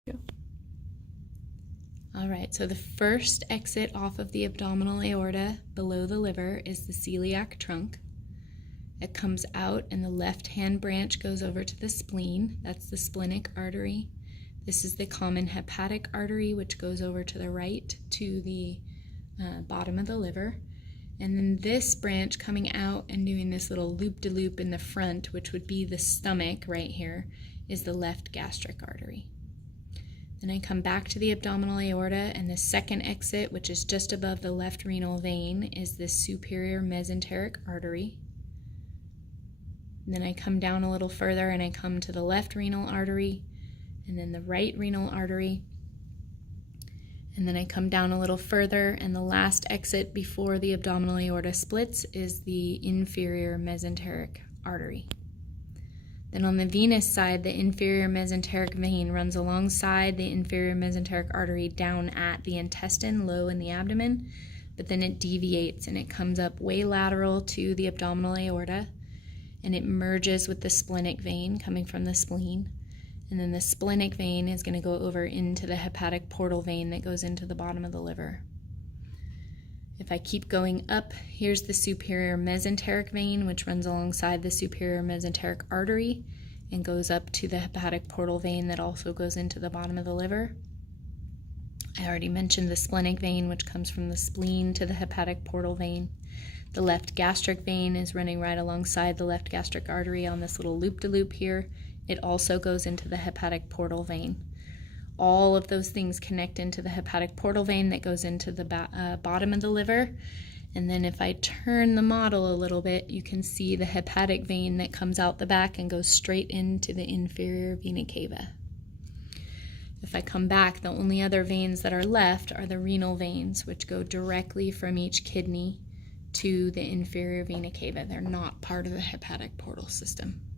All right, so the first exit off of the abdominal aorta below the liver is the celiac trunk. It comes out and the left-hand branch goes over to the spleen. That's the splenic artery. This is the common hepatic artery, which goes over to the right to the bottom of the liver. And then this branch coming out and doing this little loop-de-loop in the front, which would be the stomach right here, is the left gastric artery. Then I come back to the abdominal aorta, and the second exit, which is just above the left renal vein, is the superior mesenteric artery. And then I come down a little further and I come to the left renal artery, and then the right renal artery. And then I come down a little further, and the last exit before the abdominal aorta splits is the inferior mesenteric artery. Then on the venous side, the inferior mesenteric vein runs alongside the inferior mesenteric artery down at the intestine, low in the abdomen, but then it deviates and it comes up way lateral to the abdominal aorta, and it merges with the splenic vein coming from the spleen. And then the splenic vein is going to go over into the hepatic portal vein that goes into the bottom of the liver. If I keep going up, here's the superior mesenteric vein, which runs alongside the superior mesenteric artery and goes up to the hepatic portal vein that also goes into the bottom of the liver. I already mentioned the splenic vein, which comes from the spleen to the hepatic portal vein. The left gastric vein is running right alongside the left gastric artery on this little loop-de-loop here. It also goes into the hepatic portal vein. All of those things connect into the hepatic portal vein that goes into the bottom of the liver. And then if I turn the model a little bit, you can see the hepatic vein that comes out the back and goes straight into the inferior vena cava. If I come back, the only other veins that are left are the renal veins, which go directly from each kidney to the inferior vena cava. They're not part of the hepatic portal system.